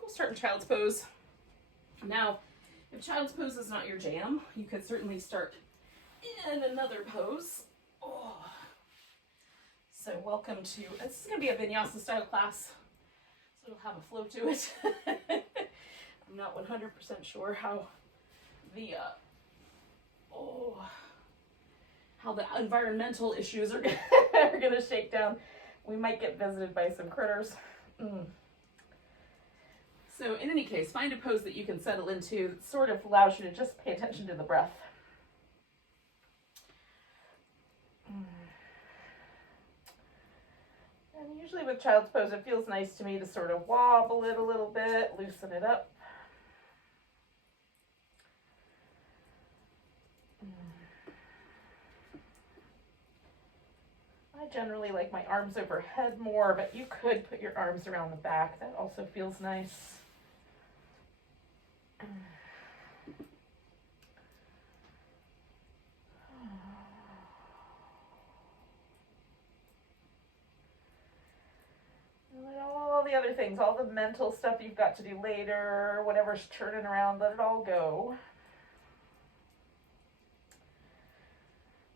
we'll start in child's pose. Now, if child's pose is not your jam, you could certainly start in another pose. Oh. So welcome to, this is going to be a Vinyasa style class, so it'll have a flow to it. I'm not 100% sure how the environmental issues are going to shake down. We might get visited by some critters. So in any case, find a pose that you can settle into that sort of allows you to just pay attention to the breath. And usually with child's pose, it feels nice to me to sort of wobble it a little bit, loosen it up. I generally like my arms overhead more, but you could put your arms around the back. That also feels nice. And all the other things, all the mental stuff you've got to do later, whatever's churning around, let it all go.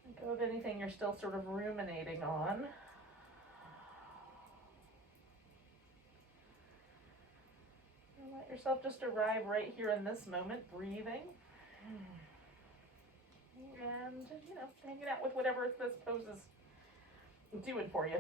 Let go of anything you're still sort of ruminating on. And let yourself just arrive right here in this moment, breathing. And, you know, hanging out with whatever this pose is doing for you.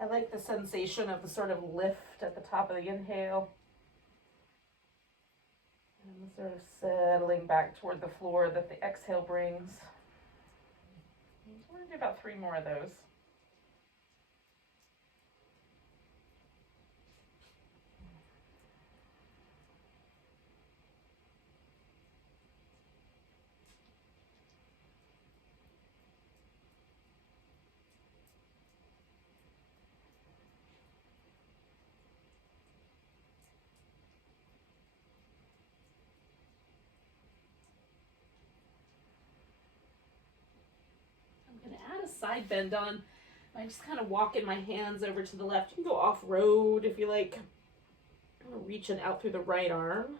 I like the sensation of the sort of lift at the top of the inhale. And the sort of settling back toward the floor that the exhale brings. We're going to do about 3 more of those. I'm going to add a side bend on. I just kind of walking my hands over to the left. You can go off-road if you like. I'm reaching out through the right arm.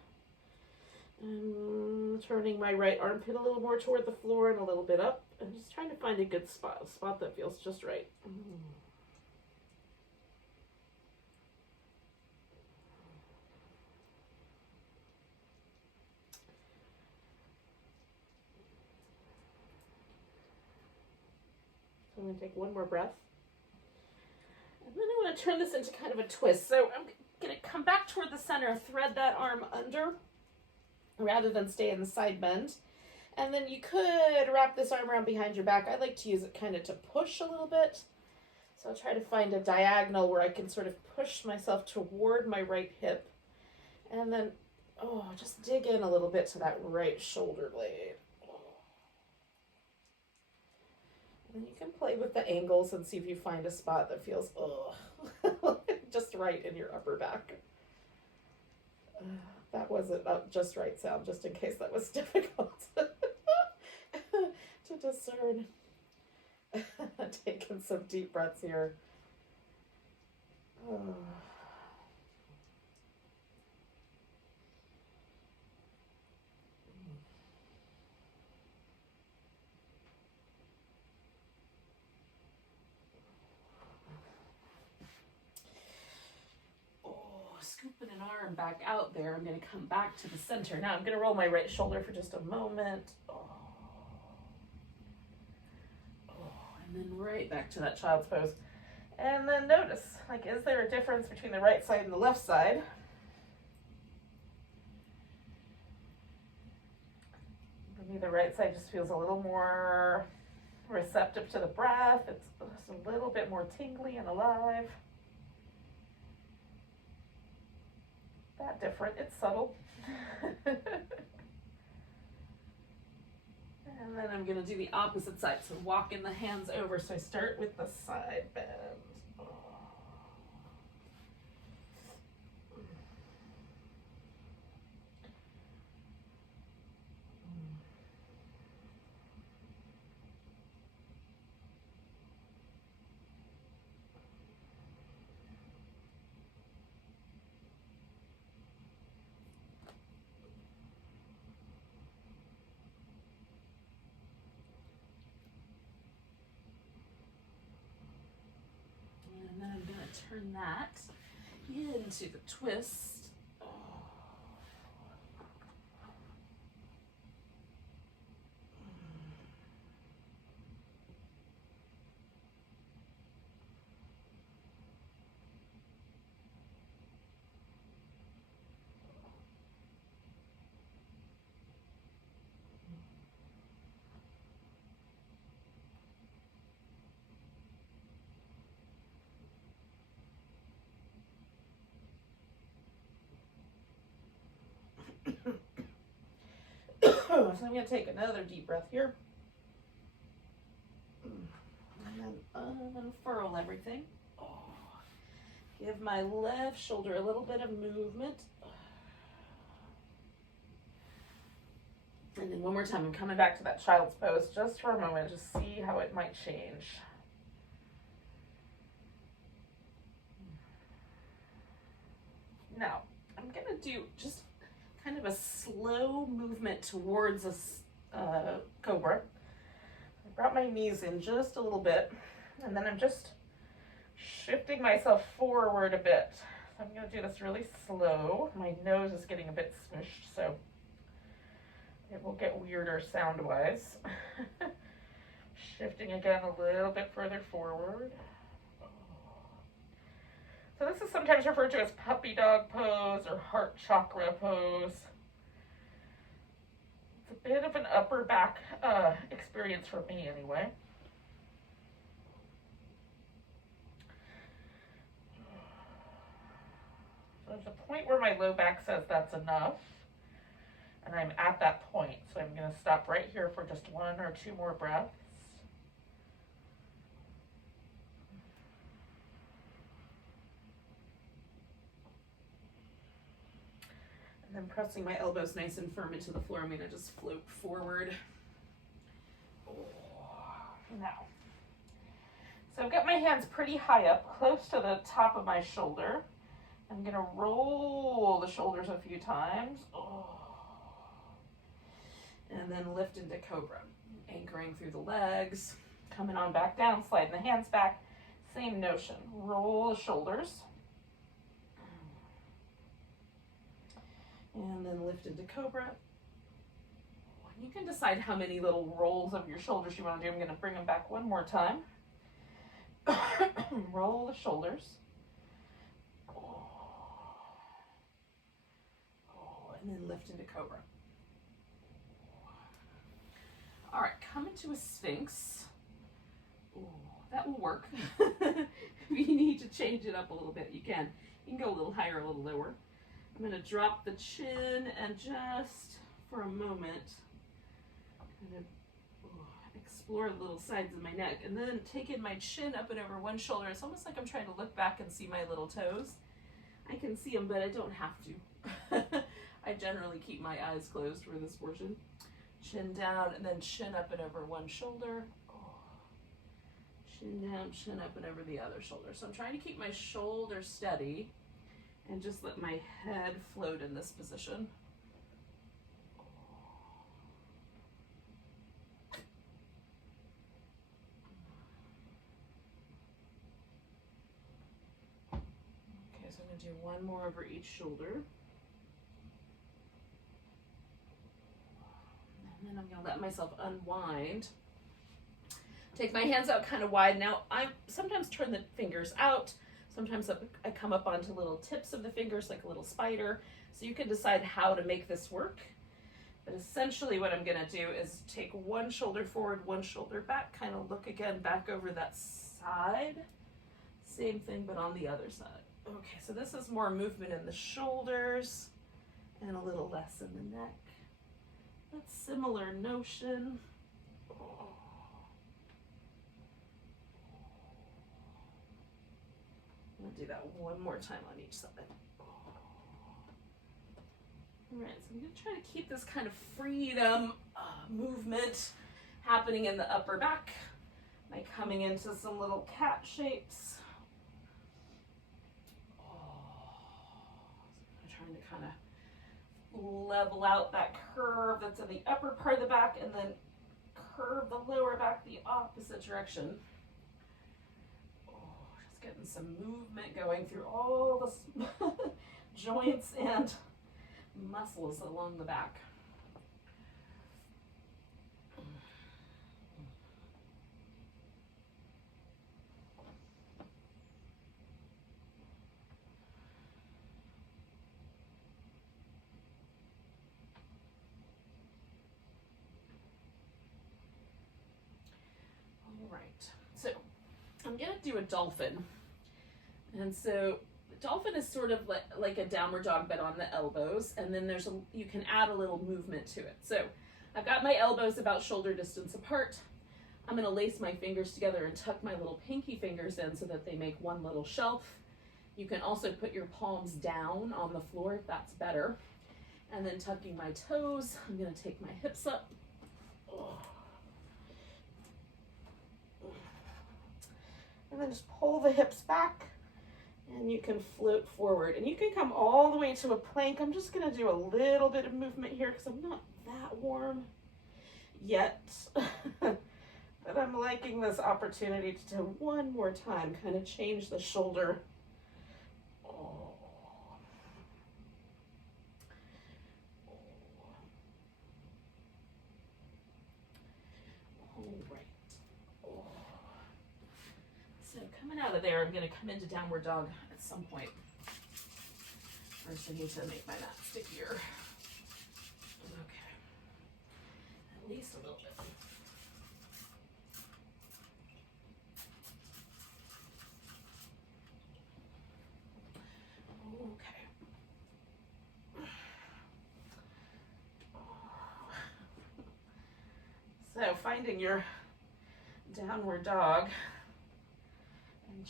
And turning my right armpit a little more toward the floor and a little bit up. And just trying to find a good spot, a spot that feels just right. I'm going to take one more breath. And then I want to turn this into kind of a twist. So I'm going to come back toward the center, thread that arm under rather than stay in the side bend. And then you could wrap this arm around behind your back. I like to use it kind of to push a little bit. So I'll try to find a diagonal where I can sort of push myself toward my right hip. And then, just dig in a little bit to that right shoulder blade. And you can play with the angles and see if you find a spot that feels just right in your upper back. That wasn't a just right sound, just in case that was difficult to discern. Taking some deep breaths here. Scooping an arm back out there. I'm going to come back to the center. Now I'm going to roll my right shoulder for just a moment. And then right back to that child's pose. And then notice, like, is there a difference between the right side and the left side? For me, the right side just feels a little more receptive to the breath. It's a little bit more tingly and alive. That different, it's subtle. And then I'm gonna do the opposite side. So walking the hands over. So I start with the side bend. And then I'm going to turn that into the twist. So I'm going to take another deep breath here. And then unfurl everything. Give my left shoulder a little bit of movement. And then one more time, I'm coming back to that child's pose just for a moment, just see how it might change. Now, I'm going to do just kind of a slow movement towards a cobra. I brought my knees in just a little bit, and then I'm just shifting myself forward a bit. So I'm going to do this really slow. My nose is getting a bit smushed, so it will get weirder sound-wise. Shifting again a little bit further forward. So this is sometimes referred to as puppy dog pose or heart chakra pose. It's a bit of an upper back experience for me anyway. So there's a point where my low back says that's enough. And I'm at that point. So I'm going to stop right here for just 1 or 2 more breaths. And then pressing my elbows nice and firm into the floor, I'm going to just float forward. Now, so I've got my hands pretty high up, close to the top of my shoulder. I'm going to roll the shoulders a few times. And then lift into cobra, anchoring through the legs, coming on back down, sliding the hands back. Same notion, roll the shoulders. And then lift into cobra. You can decide how many little rolls of your shoulders you want to do. I'm going to bring them back one more time. Roll the shoulders. And then lift into cobra. All right, come into a sphinx. Ooh, that will work. If you need to change it up a little bit, you can. You can go a little higher, a little lower. I'm going to drop the chin and just for a moment kind of explore the little sides of my neck, and then taking my chin up and over one shoulder. It's almost like I'm trying to look back and see my little toes. I can see them, but I don't have to. I generally keep my eyes closed for this portion. Chin down and then chin up and over one shoulder. Chin down, chin up and over the other shoulder. So I'm trying to keep my shoulder steady and just let my head float in this position. Okay, so I'm going to do one more over each shoulder. And then I'm going to let myself unwind. Take my hands out kind of wide. Now, I sometimes turn the fingers out. Sometimes I come up onto little tips of the fingers like a little spider. So you can decide how to make this work. But essentially what I'm gonna do is take one shoulder forward, one shoulder back, kind of look again back over that side. Same thing, but on the other side. Okay, so this is more movement in the shoulders and a little less in the neck. That's similar notion. I'll do that one more time on each side. All right, so I'm going to try to keep this kind of freedom movement happening in the upper back by coming into some little cat shapes. I'm trying to kind of level out that curve that's in the upper part of the back and then curve the lower back the opposite direction. Just getting some movement going through all the joints and muscles along the back. All right, so I'm gonna do a dolphin. And so Dolphin is sort of like a downward dog, but on the elbows, and then you can add a little movement to it. So I've got my elbows about shoulder distance apart. I'm gonna lace my fingers together and tuck my little pinky fingers in so that they make one little shelf. You can also put your palms down on the floor if that's better. And then tucking my toes, I'm gonna take my hips up. And then just pull the hips back. And you can float forward, and you can come all the way to a plank. I'm just gonna do a little bit of movement here because I'm not that warm yet, but I'm liking this opportunity to do one more time, kind of change the shoulder. All right. So coming out of there, I'm going to come into downward dog at some point. First, I need to make my mat stickier. Okay. At least a little bit. Okay. So finding your downward dog.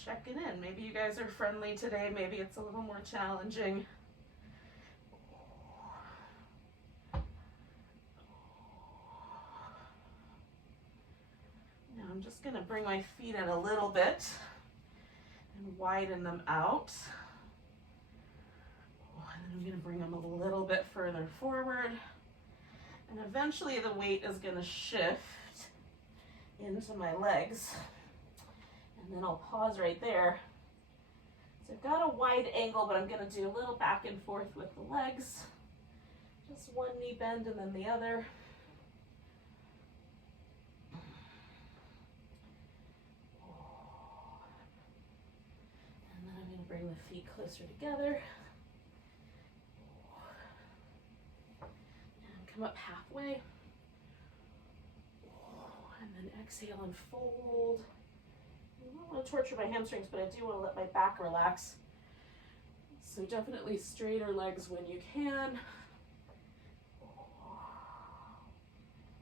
Checking in. Maybe you guys are friendly today. Maybe it's a little more challenging. Now I'm just going to bring my feet in a little bit and widen them out. And then I'm going to bring them a little bit further forward. And eventually the weight is going to shift into my legs. And then I'll pause right there. So I've got a wide angle, but I'm going to do a little back and forth with the legs. Just one knee bend and then the other. And then I'm going to bring the feet closer together. And come up halfway. And then exhale and fold. I don't want to torture my hamstrings, but I do want to let my back relax. So definitely straighter legs when you can.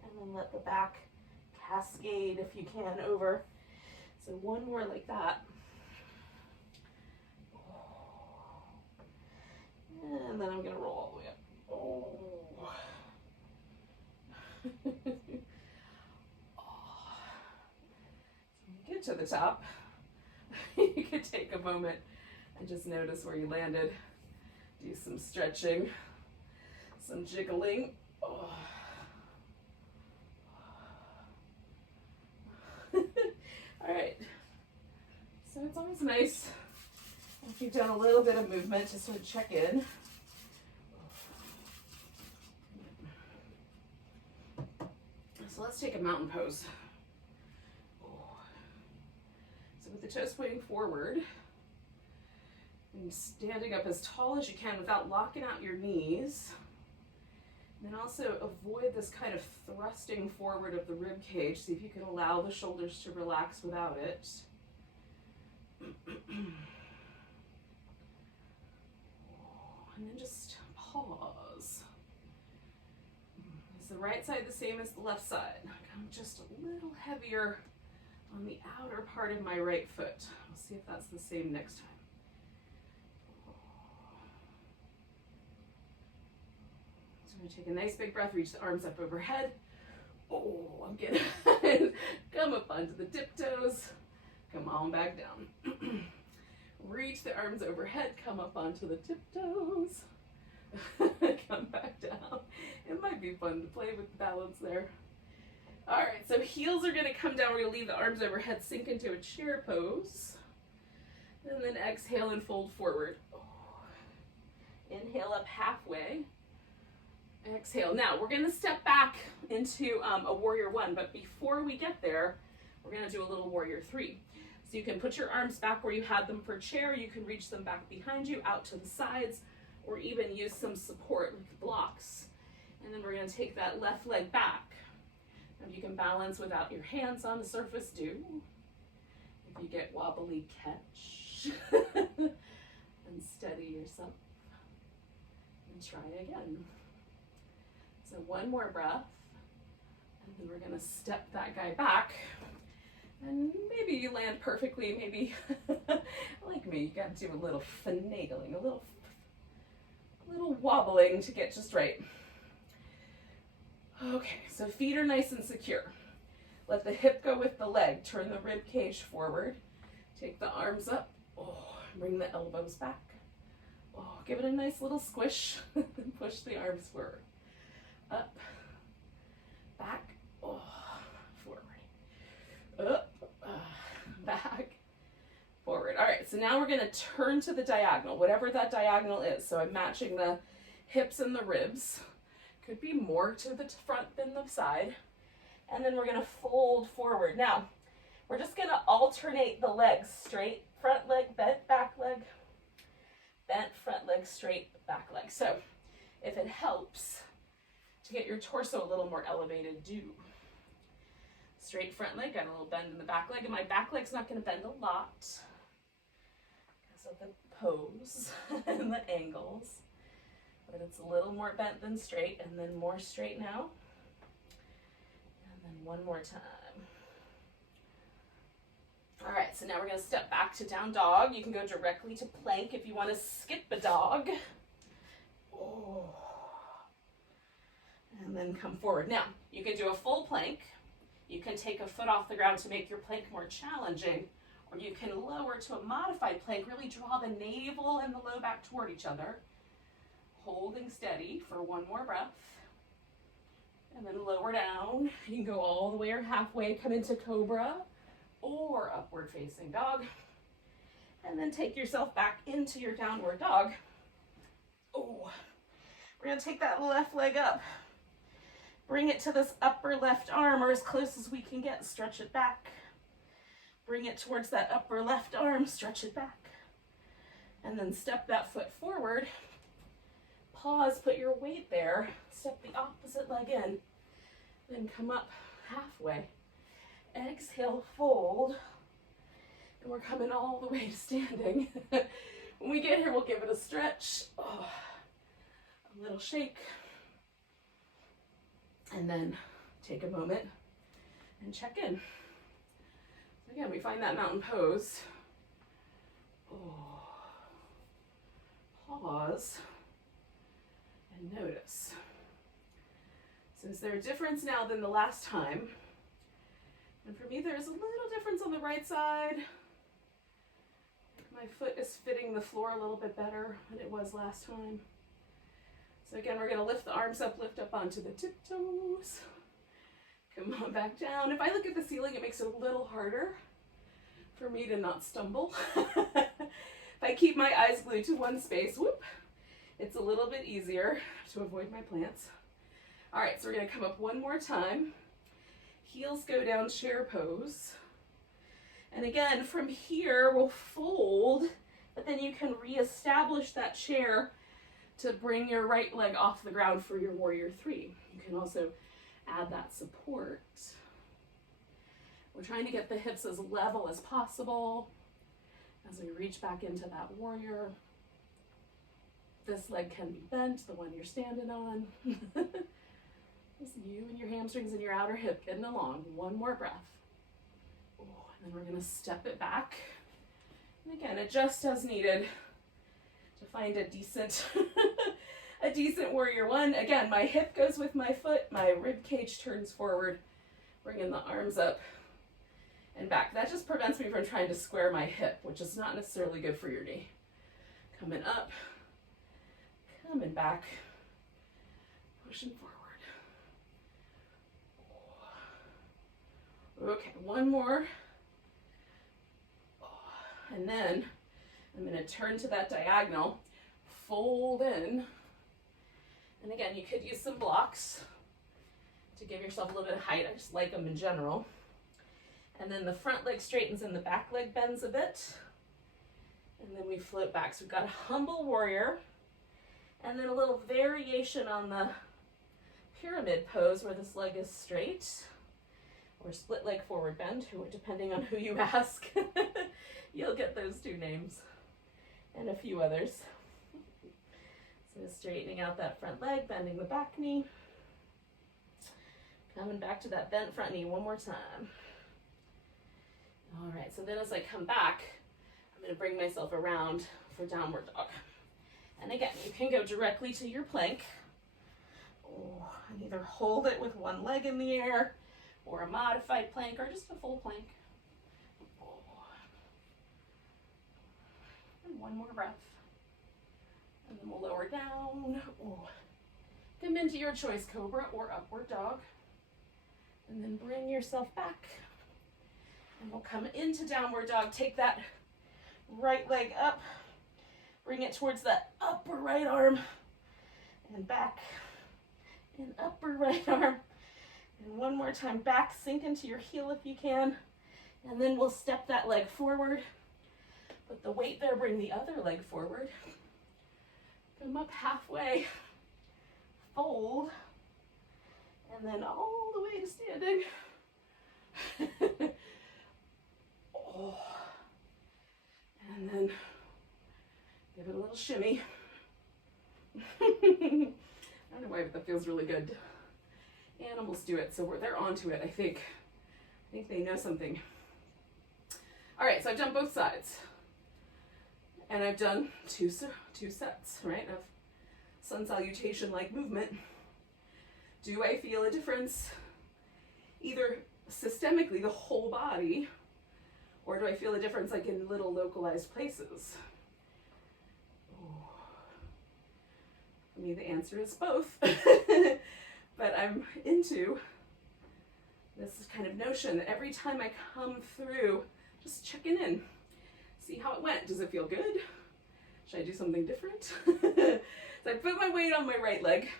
And then let the back cascade if you can over. So one more like that. And then I'm going to roll all the way up. Get to the top. You can take a moment and just notice where you landed. Do some stretching, some jiggling. Oh. All right. So it's always nice if you've done a little bit of movement to sort of check in. So let's take a mountain pose. So with the toes pointing forward, and standing up as tall as you can without locking out your knees. And also avoid this kind of thrusting forward of the rib cage. See if you can allow the shoulders to relax without it. And then just pause. Is the right side the same as the left side? I'm just a little heavier on the outer part of my right foot. We'll see if that's the same next time. So I'm going to take a nice big breath, reach the arms up overhead. Oh, I'm gonna come up onto the tiptoes. Come on back down. Reach the arms overhead, come up onto the tiptoes. Come back down. It might be fun to play with the balance there. All right, so heels are gonna come down. We're gonna leave the arms overhead, sink into a chair pose. And then exhale and fold forward. Inhale up halfway. Exhale. Now we're gonna step back into a warrior one, but before we get there, we're gonna do a little warrior three. So you can put your arms back where you had them for chair, you can reach them back behind you, out to the sides, or even use some support like blocks. And then we're gonna take that left leg back. If you can balance without your hands on the surface, do. If you get wobbly, catch. And steady yourself. And try again. So one more breath. And then we're gonna step that guy back. And maybe you land perfectly, maybe like me, you gotta do a little finagling, a little wobbling to get just right. Okay, so feet are nice and secure. Let the hip go with the leg. Turn the rib cage forward. Take the arms up. Oh, bring the elbows back. Oh, give it a nice little squish. Push the arms forward. Up, back, oh, forward. Up, back, forward. All right, so now we're gonna turn to the diagonal, whatever that diagonal is. So I'm matching the hips and the ribs. Could be more to the front than the side. And then we're gonna fold forward. Now, we're just gonna alternate the legs. Straight front leg, bent back leg, bent front leg, straight back leg. So if it helps to get your torso a little more elevated, do. Straight front leg, got a little bend in the back leg, and my back leg's not gonna bend a lot because of the pose and the angles. But it's a little more bent than straight, and then more straight now. And then one more time. All right, so now we're gonna step back to down dog. You can go directly to plank if you wanna skip a dog. Oh. And then come forward. Now, you can do a full plank. You can take a foot off the ground to make your plank more challenging, or you can lower to a modified plank, really draw the navel and the low back toward each other. Holding steady for one more breath. And then lower down. You can go all the way or halfway, come into cobra or upward facing dog. And then take yourself back into your downward dog. Oh, we're gonna take that left leg up. Bring it to this upper left arm, or as close as we can get, stretch it back. Bring it towards that upper left arm, stretch it back. And then step that foot forward. Pause, put your weight there, step the opposite leg in, then come up halfway. Exhale, fold, and we're coming all the way to standing. When we get here, we'll give it a stretch, oh, a little shake, and then take a moment and check in. So again, we find that mountain pose. Oh. Pause. And notice. So is there a difference now than the last time? And for me, there's a little difference on the right side. My foot is fitting the floor a little bit better than it was last time. So again, we're gonna lift the arms up, lift up onto the tiptoes. Come on back down. If I look at the ceiling, it makes it a little harder for me to not stumble. If I keep my eyes glued to one space, whoop, it's a little bit easier to avoid my plants. All right, so we're gonna come up one more time. Heels go down, chair pose. And again, from here, we'll fold, but then you can reestablish that chair to bring your right leg off the ground for your warrior three. You can also add that support. We're trying to get the hips as level as possible as we reach back into that warrior. This leg can be bent, the one you're standing on. Just you and your hamstrings and your outer hip getting along. One more breath. Oh, and then we're going to step it back. And again, adjust as needed to find a decent a decent warrior one. Again, my hip goes with my foot, my rib cage turns forward, bringing the arms up and back. That just prevents me from trying to square my hip, which is not necessarily good for your knee. Coming up, coming back, pushing forward. Okay, one more. And then I'm going to turn to that diagonal, fold in. And again, you could use some blocks to give yourself a little bit of height. I just like them in general. And then the front leg straightens and the back leg bends a bit. And then we float back. So we've got a humble warrior. And then a little variation on the pyramid pose where this leg is straight. Or split leg forward bend, depending on who you ask. You'll get those two names. And a few others. So straightening out that front leg, bending the back knee. Coming back to that bent front knee one more time. All right, so then as I come back, I'm going to bring myself around for downward dog. And again, you can go directly to your plank. And either hold it with one leg in the air, or a modified plank, or just a full plank. And one more breath. And then we'll lower down. Come into your choice, cobra or upward dog. And then bring yourself back. And we'll come into downward dog. Take that right leg up. Bring it towards that upper right arm. And back. And upper right arm. And one more time back. Sink into your heel if you can. And then we'll step that leg forward. Put the weight there. Bring the other leg forward. Come up halfway. Fold. And then all the way to standing. And then give it a little shimmy. I don't know why, but that feels really good. Animals do it, so they're onto it, I think. I think they know something. All right, so I've done both sides. And I've done two sets, right, of sun salutation-like movement. Do I feel a difference either systemically, the whole body, or do I feel a difference like in little localized places? For me, the answer is both. But I'm into this kind of notion that every time I come through, just checking in, see how it went. Does it feel good? Should I do something different? So I put my weight on my right leg.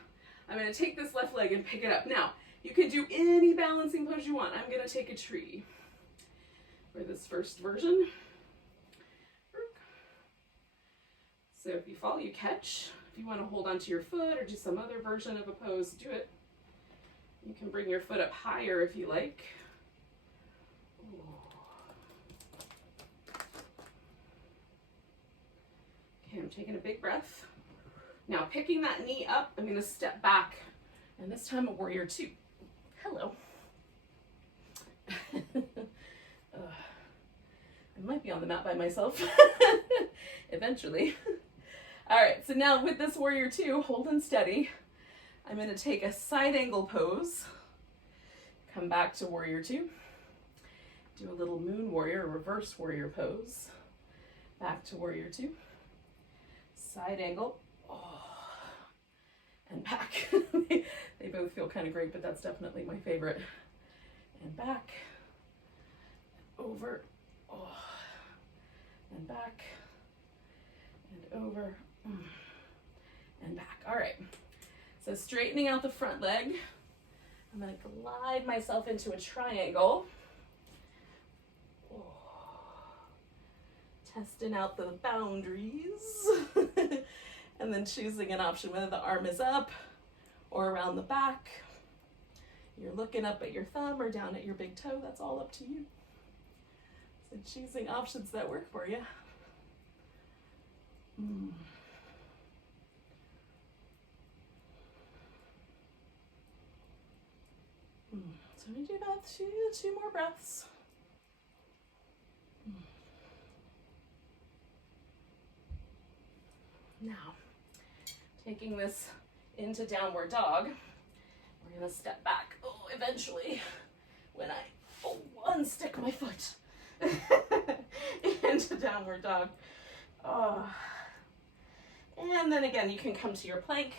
I'm going to take this left leg and pick it up. Now, you can do any balancing pose you want. I'm going to take a tree for this first version. So if you fall, you catch. If you want to hold onto your foot or do some other version of a pose, do it. You can bring your foot up higher if you like. Okay, I'm taking a big breath. Now picking that knee up, I'm going to step back, and this time a warrior two. Hello. I might be on the mat by myself eventually. All right, so now with this warrior two, holding steady, I'm going to take a side angle pose, come back to warrior two, do a little moon warrior, reverse warrior pose, back to warrior two, side angle, and back. They both feel kind of great, but that's definitely my favorite. And back, over, and back, and over, and back. All right, so straightening out the front leg. I'm going to glide myself into a triangle. Testing out the boundaries. And then choosing an option, whether the arm is up or around the back. You're looking up at your thumb or down at your big toe, that's all up to you. So choosing options that work for you. So we do about two more breaths. Now, taking this into downward dog, we're gonna step back. Oh, eventually, when I unstick my foot into downward dog. Oh. And then again, you can come to your plank.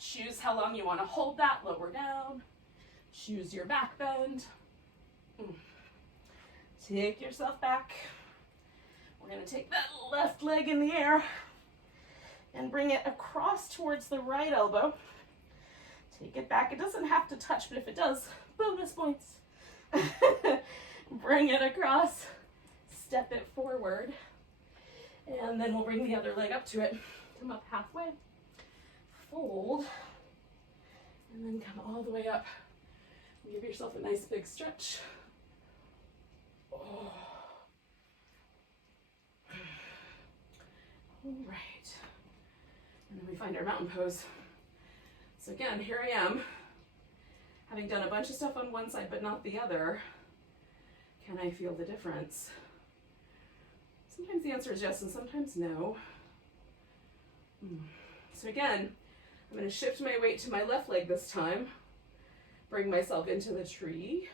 Choose how long you want to hold that, lower down. Choose your back bend. Take yourself back. We're going to take that left leg in the air and bring it across towards the right elbow. Take it back. It doesn't have to touch, but if it does, bonus points. Bring it across, step it forward, and then we'll bring the other leg up to it. Come up halfway, fold, and then come all the way up. Give yourself a nice big stretch. Oh. All right. And then we find our mountain pose. So again, here I am, having done a bunch of stuff on one side but not the other. Can I feel the difference? Sometimes the answer is yes and sometimes no. So again, I'm going to shift my weight to my left leg this time. Bring myself into the tree.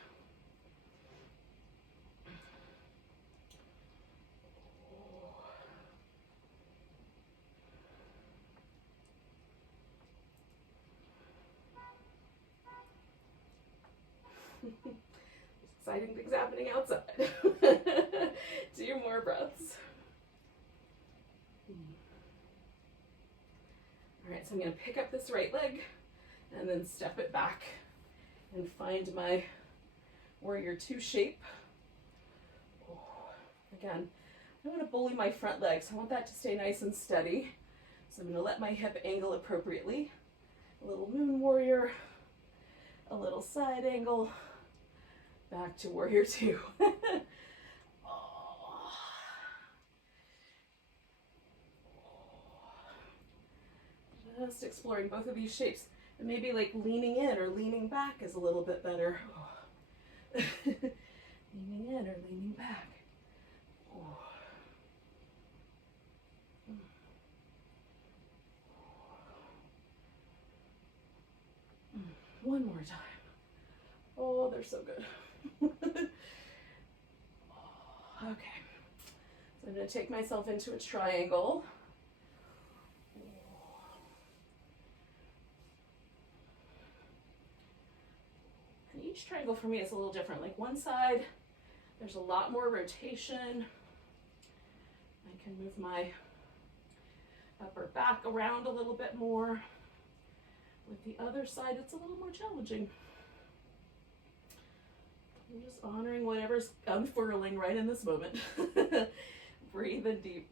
Exciting things happening outside. 2 more breaths. All right, so I'm going to pick up this right leg and then step it back and find my warrior 2 shape. Oh, again, I don't want to bully my front legs. I want that to stay nice and steady. So I'm going to let my hip angle appropriately. A little moon warrior, a little side angle, back to warrior 2. Just exploring both of these shapes. And maybe like leaning in or leaning back is a little bit better. Leaning in or leaning back. One more time. Oh, they're so good. Okay. So I'm going to take myself into a triangle. And each triangle for me is a little different. Like one side, there's a lot more rotation. I can move my upper back around a little bit more. With the other side, it's a little more challenging. I'm just honoring whatever's unfurling right in this moment. Breathe in deep.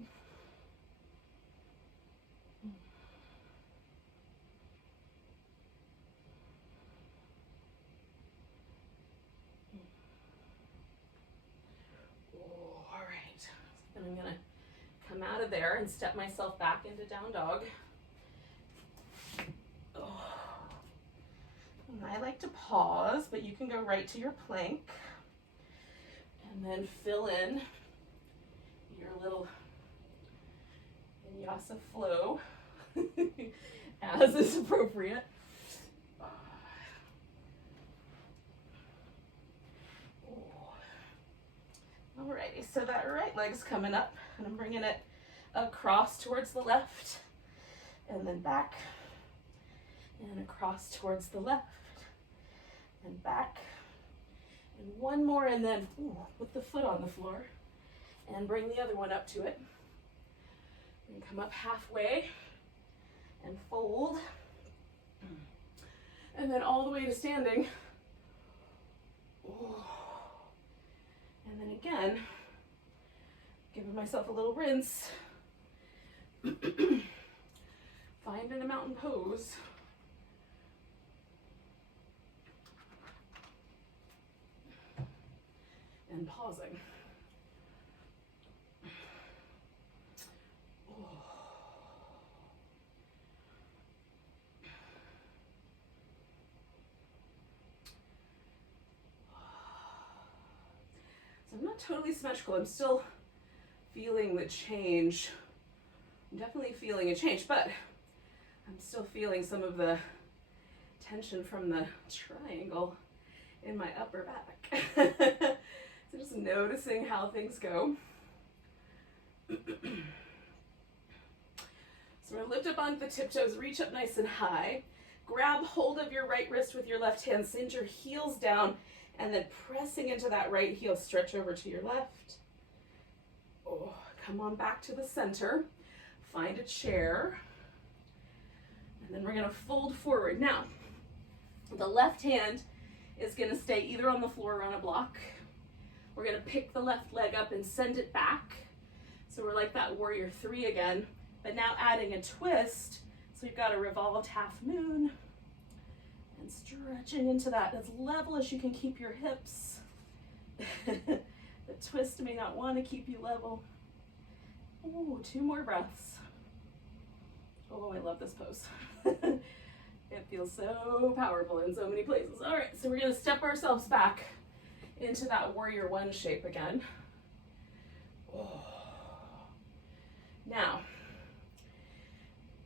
Oh, all right. And I'm gonna come out of there and step myself back into down dog. I like to pause, but you can go right to your plank and then fill in your little Vinyasa flow as is appropriate. Alrighty, so that right leg's coming up and I'm bringing it across towards the left and then back and across towards the left. And back, and one more, and then with the foot on the floor, and bring the other one up to it, and come up halfway, and fold, and then all the way to standing, and then again, giving myself a little rinse, Finding a mountain pose. And pausing. So I'm not totally symmetrical. I'm still feeling the change. I'm definitely feeling a change, but I'm still feeling some of the tension from the triangle in my upper back. So just noticing how things go. So we're gonna lift up onto the tiptoes, reach up nice and high. Grab hold of your right wrist with your left hand, send your heels down, and then pressing into that right heel, stretch over to your left. Oh, come on back to the center. Find a chair. And then we're gonna fold forward. Now, the left hand is gonna stay either on the floor or on a block. We're gonna pick the left leg up and send it back. So we're like that warrior three again, but now adding a twist. So we've got a revolved half moon and stretching into that as level as you can keep your hips. The twist may not want to keep you level. Oh, 2 more breaths. Oh, I love this pose. It feels so powerful in so many places. All right, so we're gonna step ourselves back into that warrior one shape again. Oh. Now,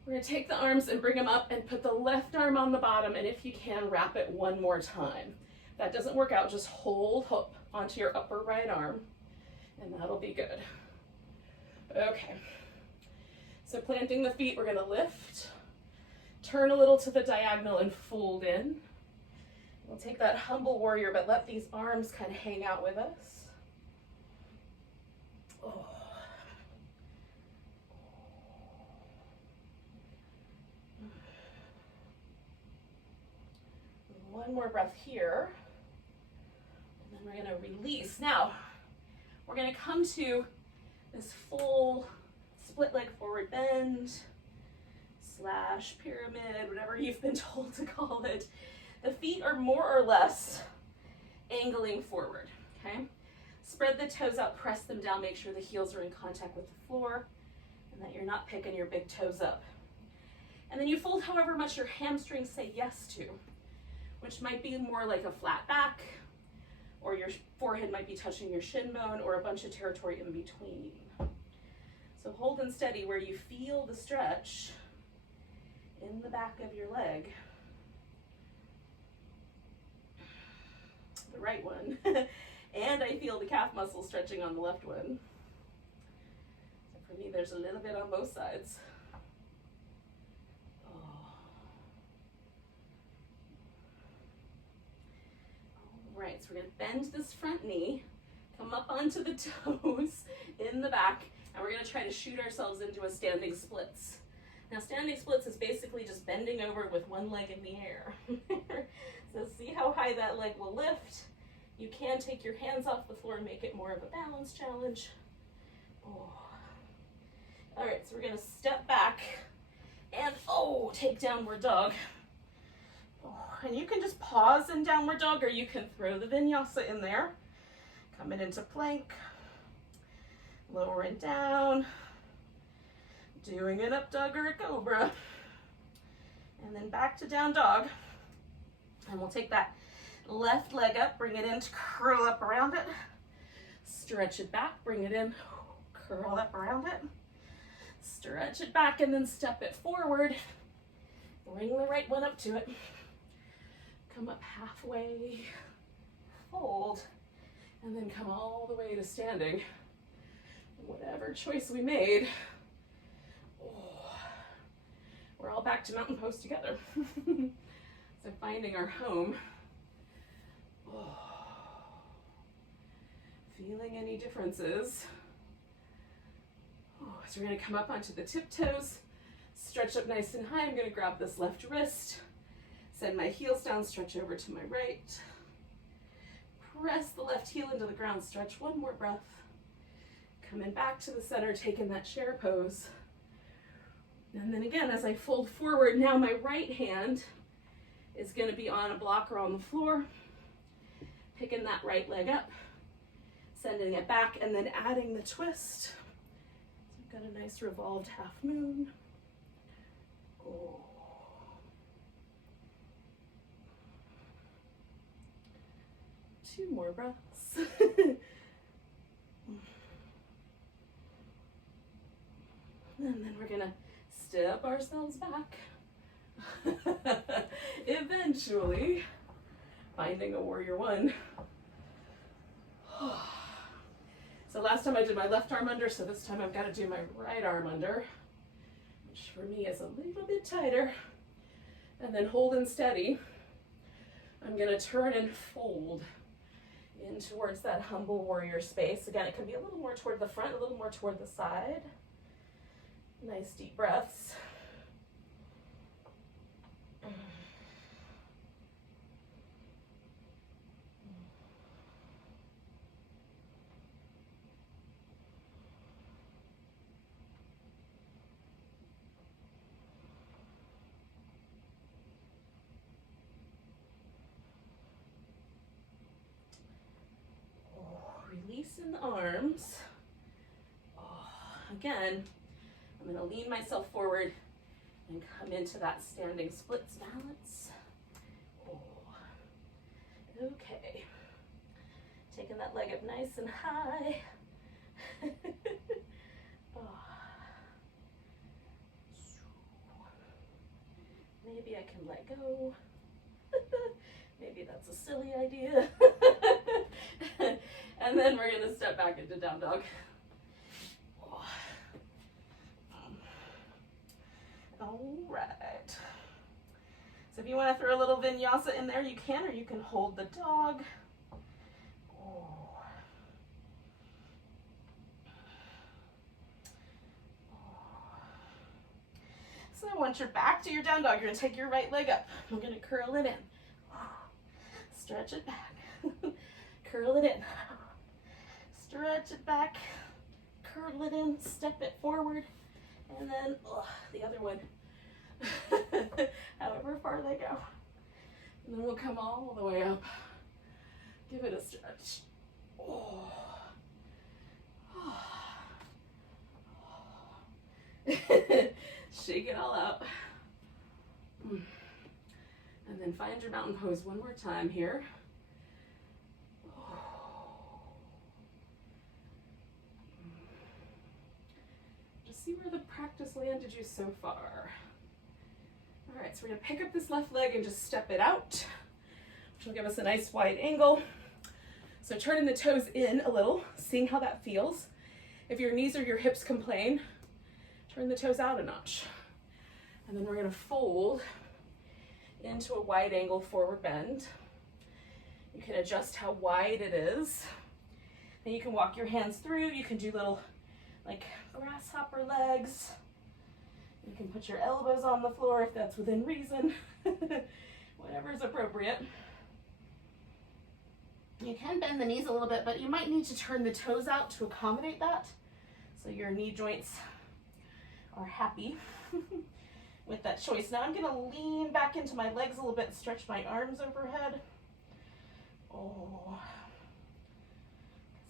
we're gonna take the arms and bring them up and put the left arm on the bottom, and if you can, wrap it one more time. If that doesn't work out, just hold hook onto your upper right arm, and that'll be good. Okay, so planting the feet, we're gonna lift, turn a little to the diagonal and fold in. We'll take that humble warrior, but let these arms kind of hang out with us. Oh. One more breath here. And then we're gonna release. Now, we're gonna come to this full split leg forward bend / pyramid, whatever you've been told to call it. The feet are more or less angling forward, okay? Spread the toes out, press them down, make sure the heels are in contact with the floor and that you're not picking your big toes up. And then you fold however much your hamstrings say yes to, which might be more like a flat back, or your forehead might be touching your shin bone, or a bunch of territory in between. So hold and steady where you feel the stretch in the back of your leg. The right one. And I feel the calf muscle stretching on the left one. So for me, there's a little bit on both sides. Oh. All right, so we're gonna bend this front knee, come up onto the toes in the back, and we're gonna try to shoot ourselves into a standing splits. Now, standing splits is basically just bending over with one leg in the air. So see how high that leg will lift. You can take your hands off the floor and make it more of a balance challenge. Oh. All right, so we're gonna step back and take downward dog. Oh, and you can just pause in downward dog, or you can throw the vinyasa in there. Coming into plank, lowering down, doing an up dog or a cobra, and then back to down dog. And we'll take that left leg up, bring it in to curl up around it, stretch it back, bring it in, curl up around it, stretch it back, and then step it forward, bring the right one up to it, come up halfway, fold, and then come all the way to standing. Whatever choice we made, we're all back to mountain pose together. So finding our home. Feeling any differences? So we're gonna come up onto the tiptoes, stretch up nice and high. I'm gonna grab this left wrist, send my heels down, stretch over to my right. Press the left heel into the ground, stretch one more breath. Coming back to the center, taking that chair pose. And then again, as I fold forward, now my right hand is going to be on a blocker on the floor, picking that right leg up, sending it back, and then adding the twist. So I've got a nice revolved half moon. Oh. Two more breaths. And then we're gonna step ourselves back. Eventually, finding a warrior one. So last time I did my left arm under, so this time I've got to do my right arm under, which for me is a little bit tighter. And then hold and steady. I'm gonna turn and fold in towards that humble warrior space. Again, it can be a little more toward the front, a little more toward the side. Nice deep breaths. Releasing the arms. Again, I'm going to lean myself forward and come into that standing splits balance. Okay. Taking that leg up nice and high. Maybe I can let go. Maybe that's a silly idea. And then we're going to step back into down dog. All right. So if you want to throw a little vinyasa in there, you can, or you can hold the dog. So once you're back to your down dog, you're going to take your right leg up. We're going to curl it in. Stretch it back. Curl it in. Stretch it back. Curl it in. Step it forward. And then the other one. However far they go. And then we'll come all the way up. Give it a stretch. Shake it all out. And then find your mountain pose one more time here. Just see where the practice landed you so far. All right, so we're gonna pick up this left leg and just step it out, which will give us a nice wide angle. So turning the toes in a little, seeing how that feels. If your knees or your hips complain, turn the toes out a notch. And then we're gonna fold into a wide angle forward bend. You can adjust how wide it is. And you can walk your hands through. You can do little like grasshopper legs. You can put your elbows on the floor if that's within reason. Whatever is appropriate. You can bend the knees a little bit, but you might need to turn the toes out to accommodate that. So your knee joints are happy with that choice. Now I'm gonna lean back into my legs a little bit, stretch my arms overhead.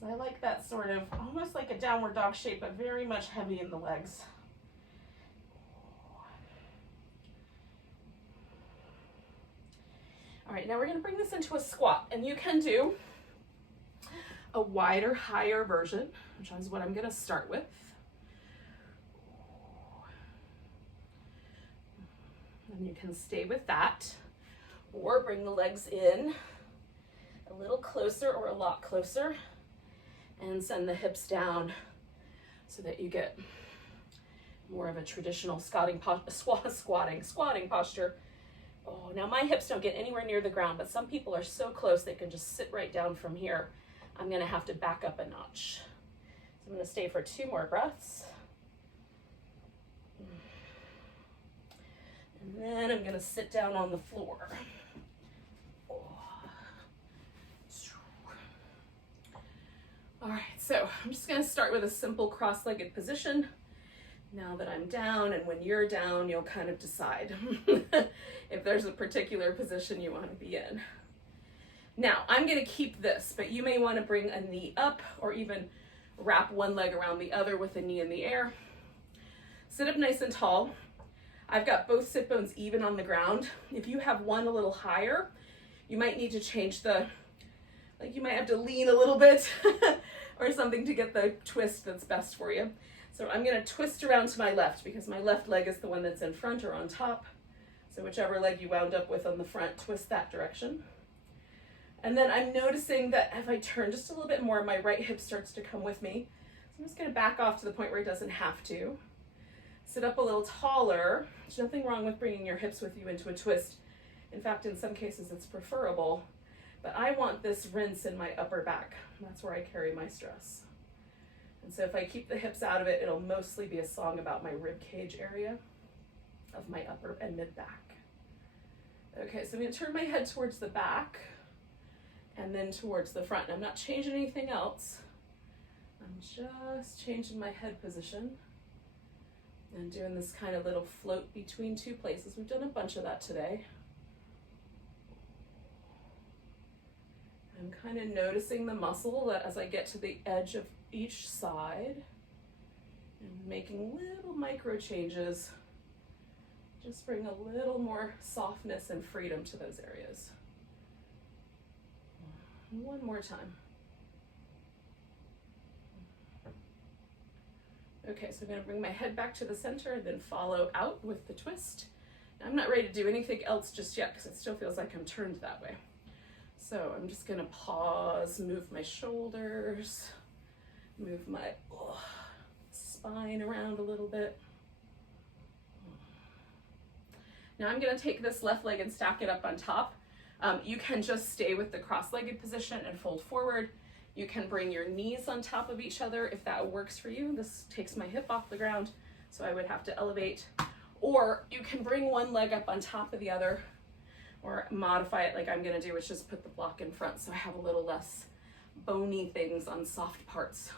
Because I like that sort of, almost like a downward dog shape, but very much heavy in the legs. All right, now we're gonna bring this into a squat, and you can do a wider, higher version, which is what I'm gonna start with. And you can stay with that, or bring the legs in a little closer or a lot closer, and send the hips down so that you get more of a traditional squatting posture. Oh, now my hips don't get anywhere near the ground, but some people are so close they can just sit right down from here. I'm gonna have to back up a notch. So I'm gonna stay for 2 more breaths. And then I'm gonna sit down on the floor. All right, so I'm just gonna start with a simple cross-legged position. Now that I'm down, and when you're down, you'll kind of decide if there's a particular position you want to be in. Now, I'm going to keep this, but you may want to bring a knee up or even wrap one leg around the other with the knee in the air. Sit up nice and tall. I've got both sit bones even on the ground. If you have one a little higher, you might need to change you might have to lean a little bit or something to get the twist that's best for you. So I'm going to twist around to my left because my left leg is the one that's in front or on top. So whichever leg you wound up with on the front, twist that direction. And then I'm noticing that if I turn just a little bit more, my right hip starts to come with me. So I'm just going to back off to the point where it doesn't have to. Sit up a little taller. There's nothing wrong with bringing your hips with you into a twist. In fact, in some cases it's preferable. But I want this rinse in my upper back. That's where I carry my stress. And so if I keep the hips out of it, it'll mostly be a song about my rib cage area of my upper and mid back. Okay, so I'm going to turn my head towards the back and then towards the front. I'm not changing anything else. I'm just changing my head position and doing this kind of little float between two places. We've done a bunch of that today. I'm kind of noticing the muscle that as I get to the edge of each side and making little micro changes, just bring a little more softness and freedom to those areas. One more time. Okay, so I'm going to bring my head back to the center and then follow out with the twist. Now, I'm not ready to do anything else just yet because it still feels like I'm turned that way. So I'm just going to pause, move my shoulders, move my spine around a little bit. Now I'm going to take this left leg and stack it up on top. You can just stay with the cross-legged position and fold forward. You can bring your knees on top of each other if that works for you. This takes my hip off the ground, so I would have to elevate. Or you can bring one leg up on top of the other, or modify it like I'm going to do, which is put the block in front so I have a little less bony things on soft parts.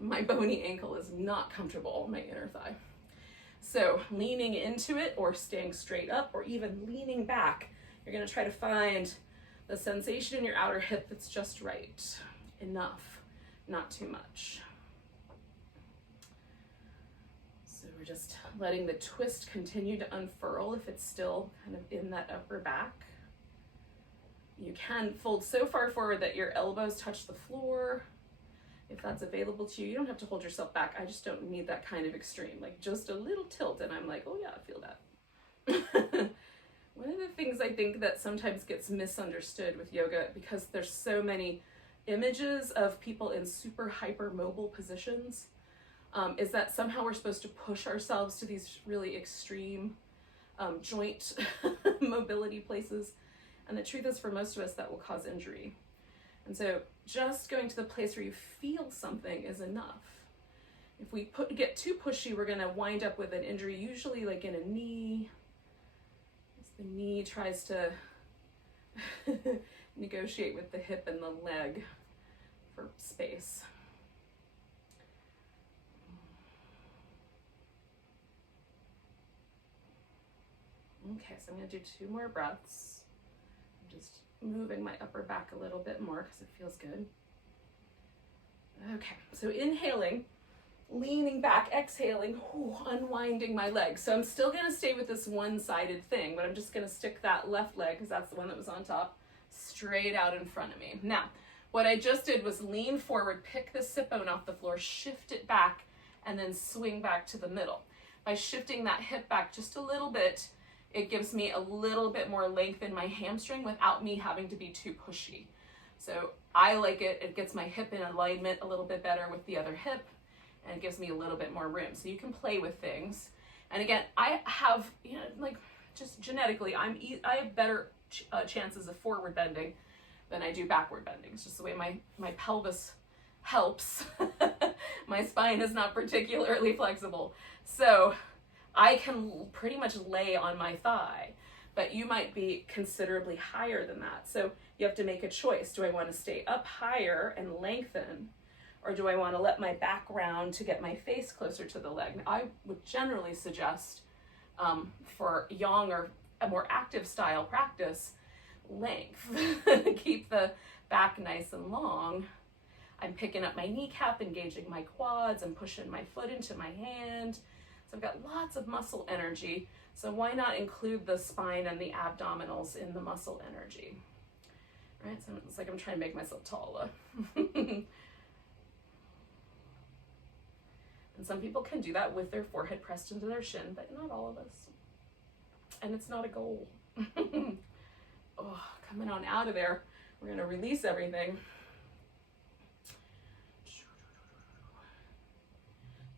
My bony ankle is not comfortable, my inner thigh. So leaning into it or staying straight up or even leaning back, you're going to try to find the sensation in your outer hip that's just right. Enough, not too much. So we're just letting the twist continue to unfurl if it's still kind of in that upper back. You can fold so far forward that your elbows touch the floor. If that's available to you, you don't have to hold yourself back. I just don't need that kind of extreme, like just a little tilt and I'm like, oh yeah, I feel that. One of the things I think that sometimes gets misunderstood with yoga, because there's so many images of people in super hyper mobile positions, is that somehow we're supposed to push ourselves to these really extreme joint mobility places. And the truth is, for most of us, that will cause injury. And so just going to the place where you feel something is enough. If we get too pushy, we're going to wind up with an injury, usually like in a knee. As the knee tries to negotiate with the hip and the leg for space. Okay, so I'm going to do 2 more breaths. I'm just moving my upper back a little bit more because it feels good. Okay, so inhaling, leaning back, exhaling, unwinding my legs. So I'm still going to stay with this one-sided thing, but I'm just going to stick that left leg, because that's the one that was on top, straight out in front of me. Now, what I just did was lean forward, pick the sit bone off the floor, shift it back, and then swing back to the middle. By shifting that hip back just a little bit, it gives me a little bit more length in my hamstring without me having to be too pushy. So I like it. It gets my hip in alignment a little bit better with the other hip, and it gives me a little bit more room. So you can play with things. And again, I have, like just genetically, I have better chances of forward bending than I do backward bending. It's just the way my pelvis helps. My spine is not particularly flexible. So I can pretty much lay on my thigh, but you might be considerably higher than that. So you have to make a choice. Do I want to stay up higher and lengthen, or do I want to let my back round to get my face closer to the leg? I would generally suggest for yang or a more active style practice, length. Keep the back nice and long. I'm picking up my kneecap, engaging my quads, and pushing my foot into my hand. So I've got lots of muscle energy. So why not include the spine and the abdominals in the muscle energy? Right? So it's like I'm trying to make myself taller. And some people can do that with their forehead pressed into their shin, but not all of us. And it's not a goal. Oh, coming on out of there. We're going to release everything.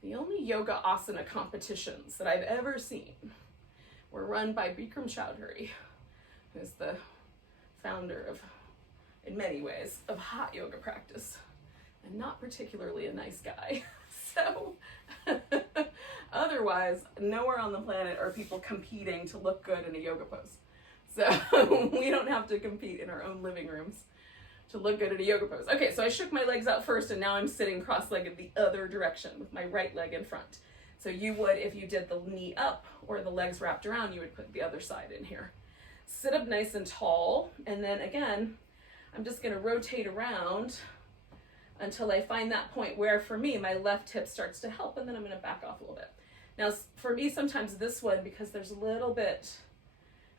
The only yoga asana competitions that I've ever seen were run by Bikram Choudhury, who's the founder of, in many ways, of hot yoga practice, and not particularly a nice guy. So otherwise, nowhere on the planet are people competing to look good in a yoga pose. So we don't have to compete in our own living rooms to look good in a yoga pose. Okay, so I shook my legs out first, and now I'm sitting cross-legged the other direction with my right leg in front. So you would, if you did the knee up or the legs wrapped around, you would put the other side in here. Sit up nice and tall, and then again, I'm just gonna rotate around until I find that point where, for me, my left hip starts to help, and then I'm gonna back off a little bit. Now, for me, sometimes this one, because there's a little bit,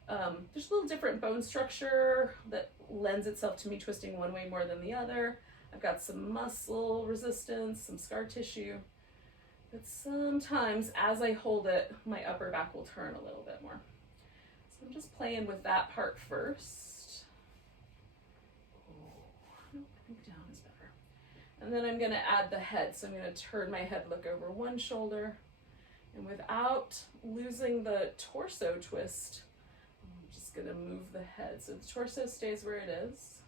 there's a little different bone structure that lends itself to me twisting one way more than the other. I've got some muscle resistance, some scar tissue, but sometimes as I hold it, my upper back will turn a little bit more. So I'm just playing with that part first. I think down is better. And then I'm gonna add the head. So I'm gonna turn my head, look over one shoulder, and without losing the torso twist, gonna move the head so the torso stays where it is.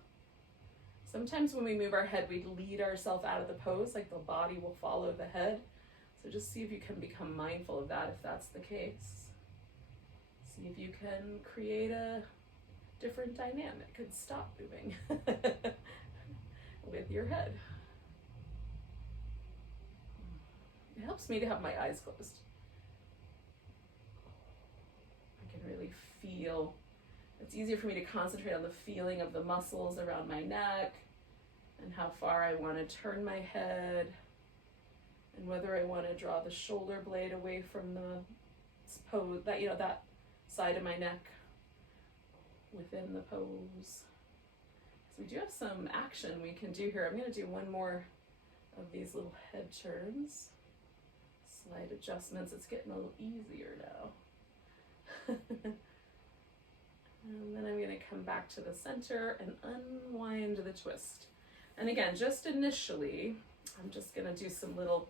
Sometimes when we move our head, we lead ourselves out of the pose, like the body will follow the head. So just see if you can become mindful of that if that's the case. See if you can create a different dynamic and stop moving with your head. It helps me to have my eyes closed. I can really feel. It's easier for me to concentrate on the feeling of the muscles around my neck and how far I want to turn my head and whether I want to draw the shoulder blade away from the pose, that, you know, that side of my neck within the pose. So we do have some action we can do here. I'm going to do one more of these little head turns, slight adjustments. It's getting a little easier now. And then I'm going to come back to the center and unwind the twist. And again, just initially, I'm just going to do some little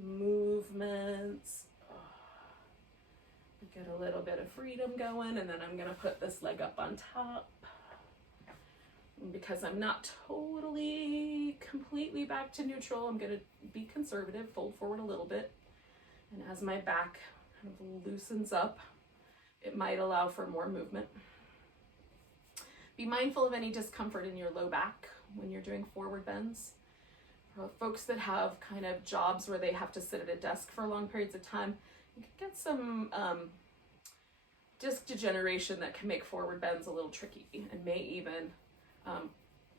movements. Get a little bit of freedom going, and then I'm going to put this leg up on top. And because I'm not totally, completely back to neutral, I'm going to be conservative, fold forward a little bit. And as my back kind of loosens up, it might allow for more movement. Be mindful of any discomfort in your low back when you're doing forward bends. For folks that have kind of jobs where they have to sit at a desk for long periods of time, you can get some disc degeneration that can make forward bends a little tricky and may even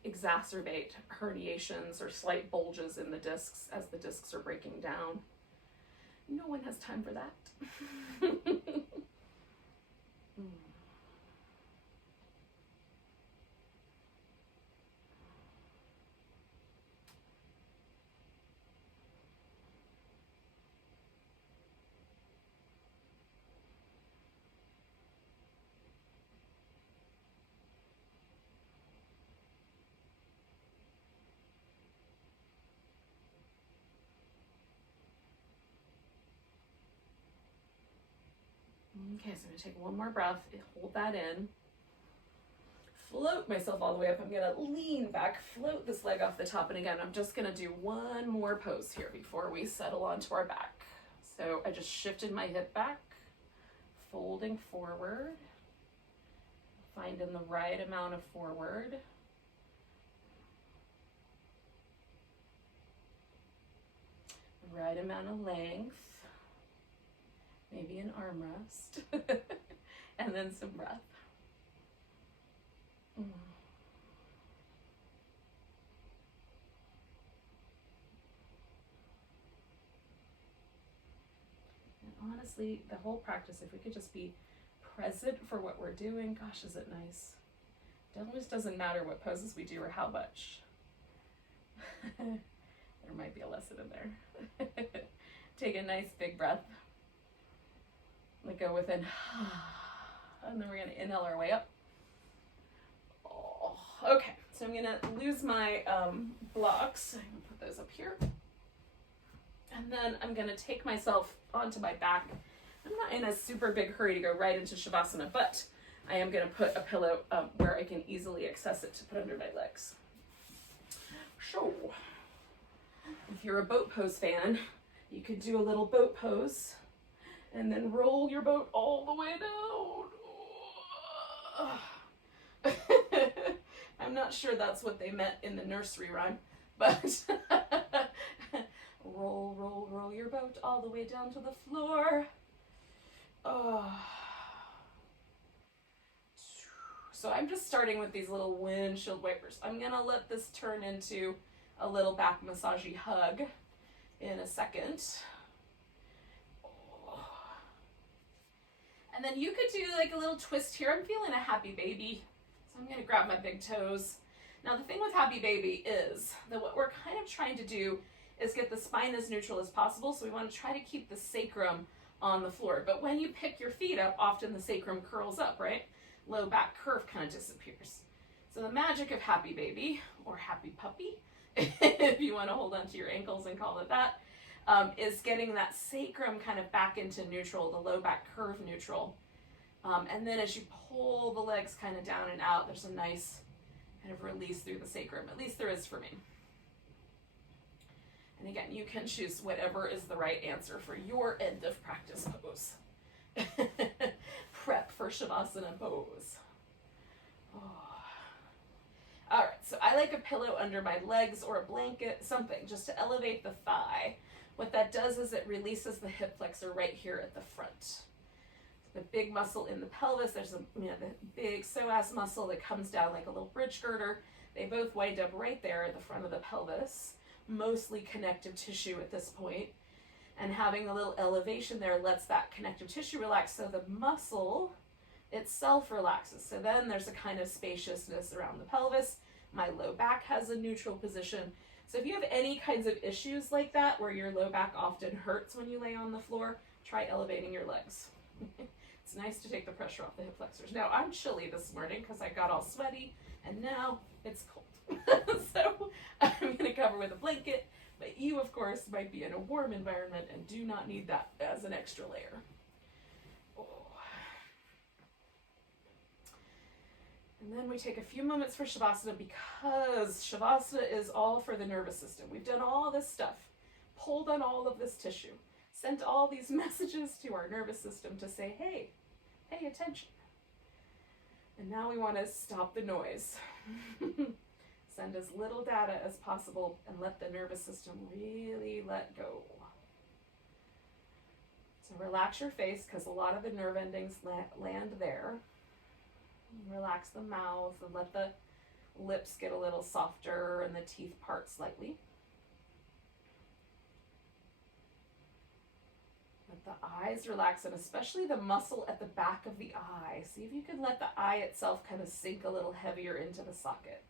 exacerbate herniations or slight bulges in the discs as the discs are breaking down. No one has time for that. Okay, so I'm going to take one more breath, hold that in, float myself all the way up. I'm going to lean back, float this leg off the top, and again, I'm just going to do one more pose here before we settle onto our back. So I just shifted my hip back, folding forward, finding the right amount of forward. right amount of length, maybe an arm rest, and then some breath. And honestly, the whole practice, if we could just be present for what we're doing, gosh, is it nice. It almost doesn't matter what poses we do or how much. There might be a lesson in there. Take a nice big breath. Let go within. And then we're going to inhale our way up. Oh, okay, so I'm going to lose my blocks. I'm going to put those up here. And then I'm going to take myself onto my back. I'm not in a super big hurry to go right into Shavasana, but I am going to put a pillow where I can easily access it to put under my legs. So, if you're a boat pose fan, you could do a little boat pose and then roll your boat all the way down. I'm not sure that's what they meant in the nursery rhyme, but roll, roll, roll your boat all the way down to the floor. So I'm just starting with these little windshield wipers. I'm gonna let this turn into a little back massagey hug in a second. And then you could do like a little twist here. I'm feeling a happy baby, so I'm gonna grab my big toes. Now the thing with happy baby is that what we're kind of trying to do is get the spine as neutral as possible, so we want to try to keep the sacrum on the floor. But when you pick your feet up, often the sacrum curls up, right? Low back curve kind of disappears. So the magic of happy baby, or happy puppy, if you want to hold on to your ankles and call it that, is getting that sacrum kind of back into neutral, the low back curve neutral. And then as you pull the legs kind of down and out, there's a nice kind of release through the sacrum. At least there is for me. And again, you can choose whatever is the right answer for your end of practice pose. Prep for Shavasana pose. Oh. All right, so I like a pillow under my legs or a blanket, something, just to elevate the thigh. What that does is it releases the hip flexor right here at the front. The big muscle in the pelvis, there's the big psoas muscle that comes down like a little bridge girder. They both wind up right there at the front of the pelvis, mostly connective tissue at this point. And having a little elevation there lets that connective tissue relax, so the muscle itself relaxes. So then there's a kind of spaciousness around the pelvis. My low back has a neutral position. So if you have any kinds of issues like that, where your low back often hurts when you lay on the floor, try elevating your legs. It's nice to take the pressure off the hip flexors. Now, I'm chilly this morning because I got all sweaty, and now it's cold. So I'm going to cover with a blanket, but you, of course, might be in a warm environment and do not need that as an extra layer. Oh. And then we take a few moments for Shavasana, because Shavasana is all for the nervous system. We've done all this stuff, pulled on all of this tissue, sent all these messages to our nervous system to say, hey, pay attention. And now we want to stop the noise. Send as little data as possible and let the nervous system really let go. So relax your face, because a lot of the nerve endings land there. Relax the mouth and let the lips get a little softer and the teeth part slightly. Let the eyes relax, and especially the muscle at the back of the eye. See if you can let the eye itself kind of sink a little heavier into the socket.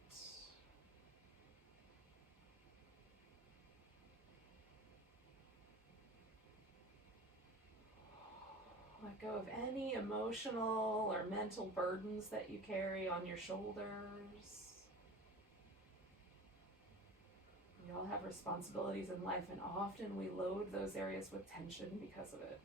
Let go of any emotional or mental burdens that you carry on your shoulders. We all have responsibilities in life, and often we load those areas with tension because of it.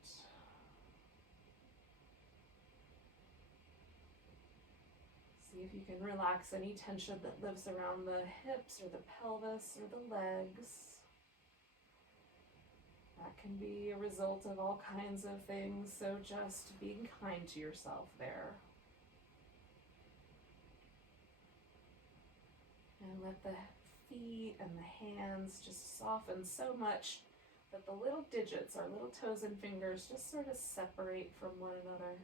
See if you can relax any tension that lives around the hips or the pelvis or the legs. That can be a result of all kinds of things, so just being kind to yourself there. And let the feet and the hands just soften so much that the little digits, our little toes and fingers, just sort of separate from one another.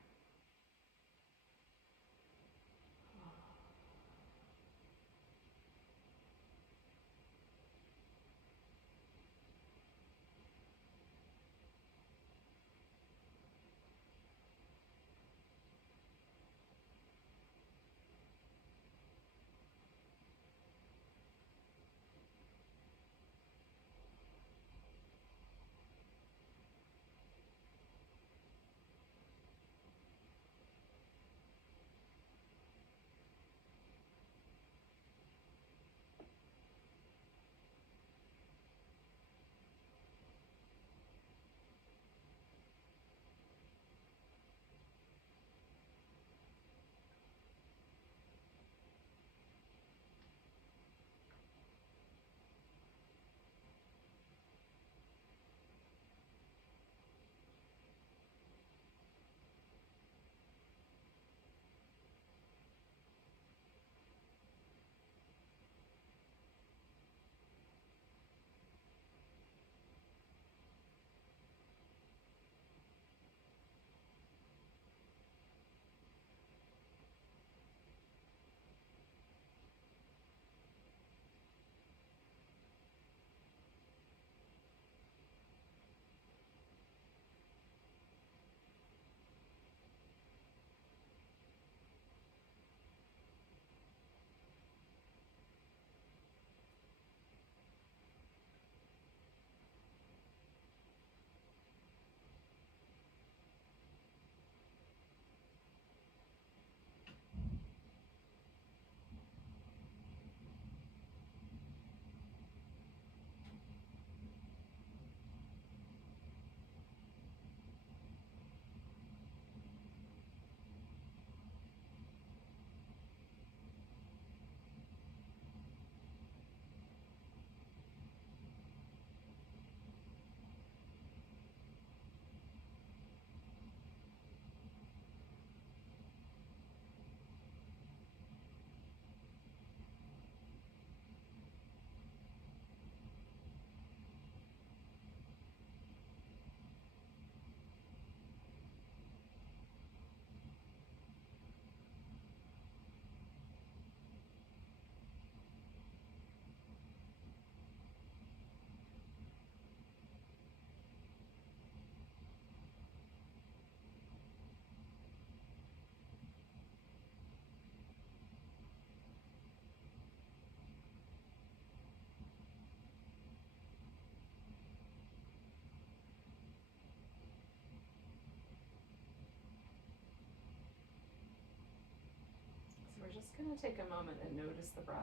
We're just going to take a moment and notice the breath.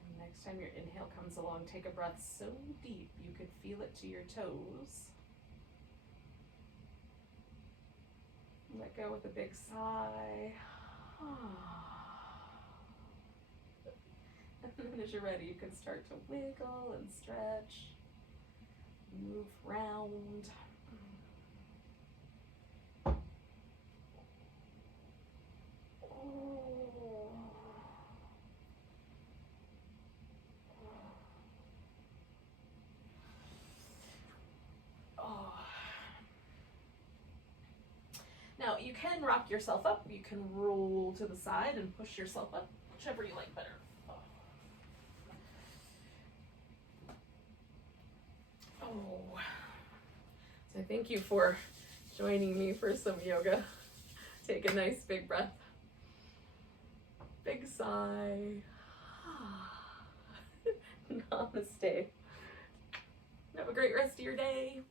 And next time your inhale comes along, take a breath so deep you could feel it to your toes. Let go with a big sigh. And then as you're ready, you can start to wiggle and stretch, move round. Now you can rock yourself up, you can roll to the side and push yourself up, whichever you like better. So thank you for joining me for some yoga. Take a nice big breath. Big sigh. Namaste. Have a great rest of your day.